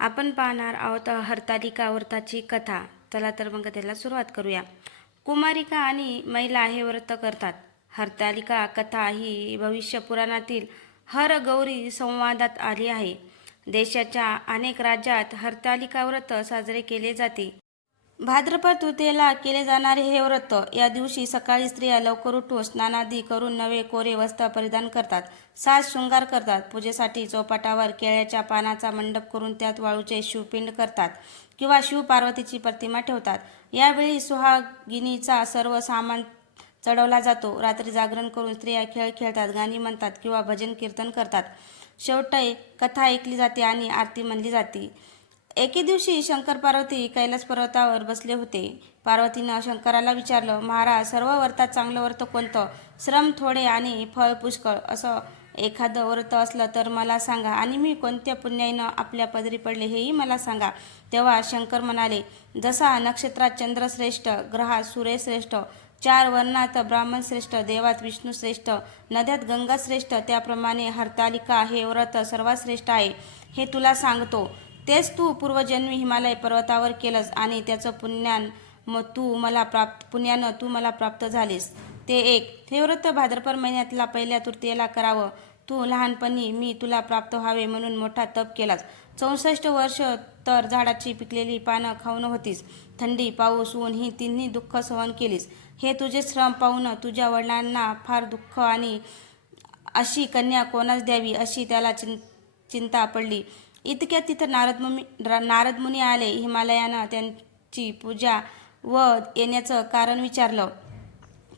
आपण पाहणार आहोत हरतालिका व्रताची कथा. चला तर मग त्याला सुरुवात करूया. कुमारिका आणि महिला हे व्रत करतात. हरतालिका कथा ही भविष्य पुराणातील हर गौरी संवादात आली आहे. देशाच्या अनेक राज्यात हरतालिका व्रत साजरे केले जाते. भाद्रपद तृतीयेला केले जाणारे हे व्रत या दिवशी सकाळी स्त्रिया लवकर उठून स्नानादी करून नवे कोरे वस्त्र परिधान करतात. साज शृंगार करतात. पूजेसाठी चौपाटावर केळ्याच्या पानाचा मंडप करून त्यात वाळूचे शिवपिंड करतात किंवा शिव पार्वतीची प्रतिमा ठेवतात. यावेळी सुहागिनीचा सर्व सामान चढवला जातो. रात्री जागरण करून स्त्रिया खेळ खेळतात गाणी म्हणतात किंवा भजन कीर्तन करतात. शेवटी कथा ऐकली जाते आणि आरती म्हणली जाते. एके दिवशी शंकर पार्वती कैलास पर्वतावर बसले होते. पार्वतीनं शंकराला विचारलं महाराज सर्व व्रतात चांगलं व्रत कोणतं? श्रम थोडे आणि फळ पुष्कळ. असं एखादं व्रत असलं तर मला सांगा आणि मी कोणत्या पुण्याईनं आपल्या पदरी पडले हेही मला सांगा. तेव्हा शंकर म्हणाले जसा नक्षत्रात चंद्रश्रेष्ठ ग्रहात सूर्यश्रेष्ठ चार वर्णात ब्राह्मण श्रेष्ठ देवात विष्णू श्रेष्ठ नद्यात गंगा श्रेष्ठ त्याप्रमाणे हरतालिका हे व्रत सर्वात श्रेष्ठ आहे हे तुला सांगतो. तेच तू पूर्वजन्मी हिमालय पर्वतावर केलंस आणि त्याचं पुण्यान मग तू मला प्राप्त पुण्यानं तू मला प्राप्त झालीस. ते एक. हे व्रत भाद्रपद महिन्यातला पहिल्या तृतीयेला करावं. तू लहानपणी मी तुला प्राप्त व्हावे म्हणून मोठा तप केलास. चौसष्ट वर्ष तर झाडाची पिकलेली पानं खाऊन होतीस. थंडी पाऊस ऊन ही तिन्ही दुःख सहन केलीस. हे तुझे श्रम पाहून तुझ्या वडिलांना फार दुःख आणि अशी कन्या कोणास द्यावी अशी त्याला चिं चिंता पडली. इतक्यात तिथं नारद मुनी नारद मुनी आले हिमालयानं त्यांची पूजा व येण्याचं कारण विचारलं.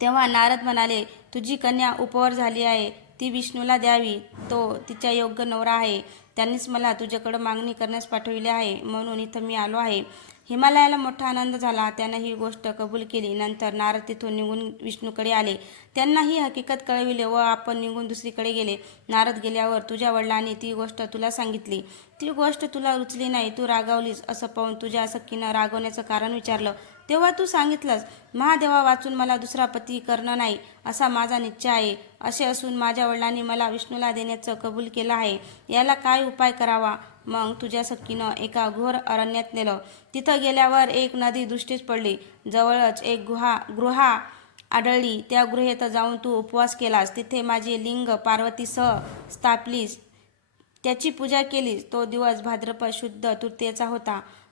तेव्हा नारद म्हणाले तुझी कन्या उपवर झाली आहे. ती विष्णूला द्यावी. तो तिच्या योग्य नवरा आहे. त्यांनीच मला तुझ्याकडं मागणी करण्यास पाठविले आहे. म्हणून इथं मी आलो आहे. हिमालयाला मोठा आनंद झाला. त्यानं ही गोष्ट कबूल केली. नंतर नारद तिथून निघून विष्णूकडे आले. त्यांना ही हकीकत कळविले व आपण निघून दुसरीकडे गेले. नारद गेल्यावर तुझ्या वडिलांनी ती गोष्ट तुला सांगितली. ती गोष्ट तुला रुचली नाही. तू रागावलीस असं पाहून तुझ्या सखीनं रागवण्याचं कारण विचारलं. तेव्हा तू सांगितलंस महादेवा वाचून मला दुसरा पती करणं नाही असा माझा निश्चय आहे. असे असून माझ्या वडिलांनी मला विष्णूला देण्याचं कबूल केलं आहे. याला काय उपाय करावा? मग तुझ्या सखीनं एका घोर अरण्यात नेलं. तिथं गेल्यावर एक नदी दृष्टीच पडली. जवळच एक गुहा गृहा आढळली. त्या गृहेत जाऊन तू उपवास केलास. तिथे माझे लिंग पार्वतीसह स्थापलीस. त्याची पूजा केलीस. तो दिवस भाद्रपद शुद्ध तृतीयेचा होता.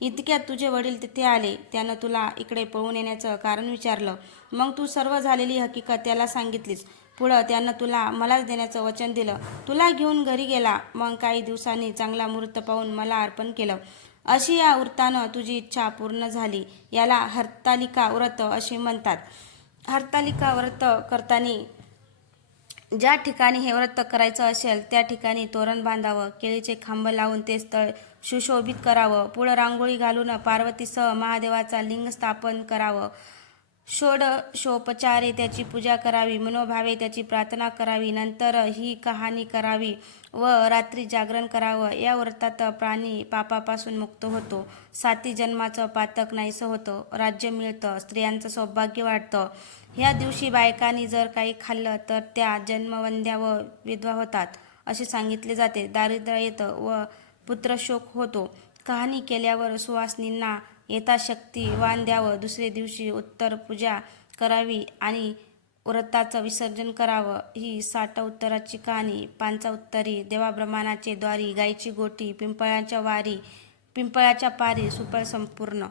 इतक्यात तुझे वडील तिथे आले. त्यानं तुला इकडे पळून येण्याचं कारण विचारलं. मग तू सर्व झालेली हकीकत त्याला सांगितलीस. पुढं त्यानं तुला मलाच देण्याचं वचन दिलं. तुला घेऊन घरी गेला. मग काही दिवसांनी चांगला मुहूर्त पाहून मला अर्पण केलं. अशी या व्रतानं तुझी इच्छा पूर्ण झाली. याला हर्तालिका व्रत असे म्हणतात. हर्तालिका व्रत करताना ज्या ठिकाणी हे व्रत करायचं असेल त्या ठिकाणी तोरण बांधावं केळीचे खांब लावून ते स्थळ सुशोभित करावं. पुढं रांगोळी घालून पार्वतीसह महादेवाचा लिंग स्थापन करावं. षोडशोपचारे त्याची पूजा करावी मनोभावे त्याची प्रार्थना करावी नंतर ही कहाणी करावी व रात्री जागरण करावं. या व्रतात प्राणी पापापासून मुक्त होतो. साती जन्माचं पातक नाहीसं होतं. राज्य मिळतं. स्त्रियांचं सौभाग्य वाढतं. ह्या दिवशी बायकांनी जर काही खाल्लं तर त्या जन्मवंद्या व विधवा होतात असे सांगितले जाते. दारिद्र्य येतं व पुत्रशोक होतो. कहाणी केल्यावर सुवासनींना यथाशक्ती वान द्यावं दुसरे दिवशी उत्तर पूजा करावी आणि व्रताचं विसर्जन करावं. ही साठ उत्तराची कहाणी. पांचा उत्तरी देवाब्रह्माणाचे द्वारी गायची गोटी पिंपळाच्या वारी पिंपळाच्या पारी सुफळ संपूर्ण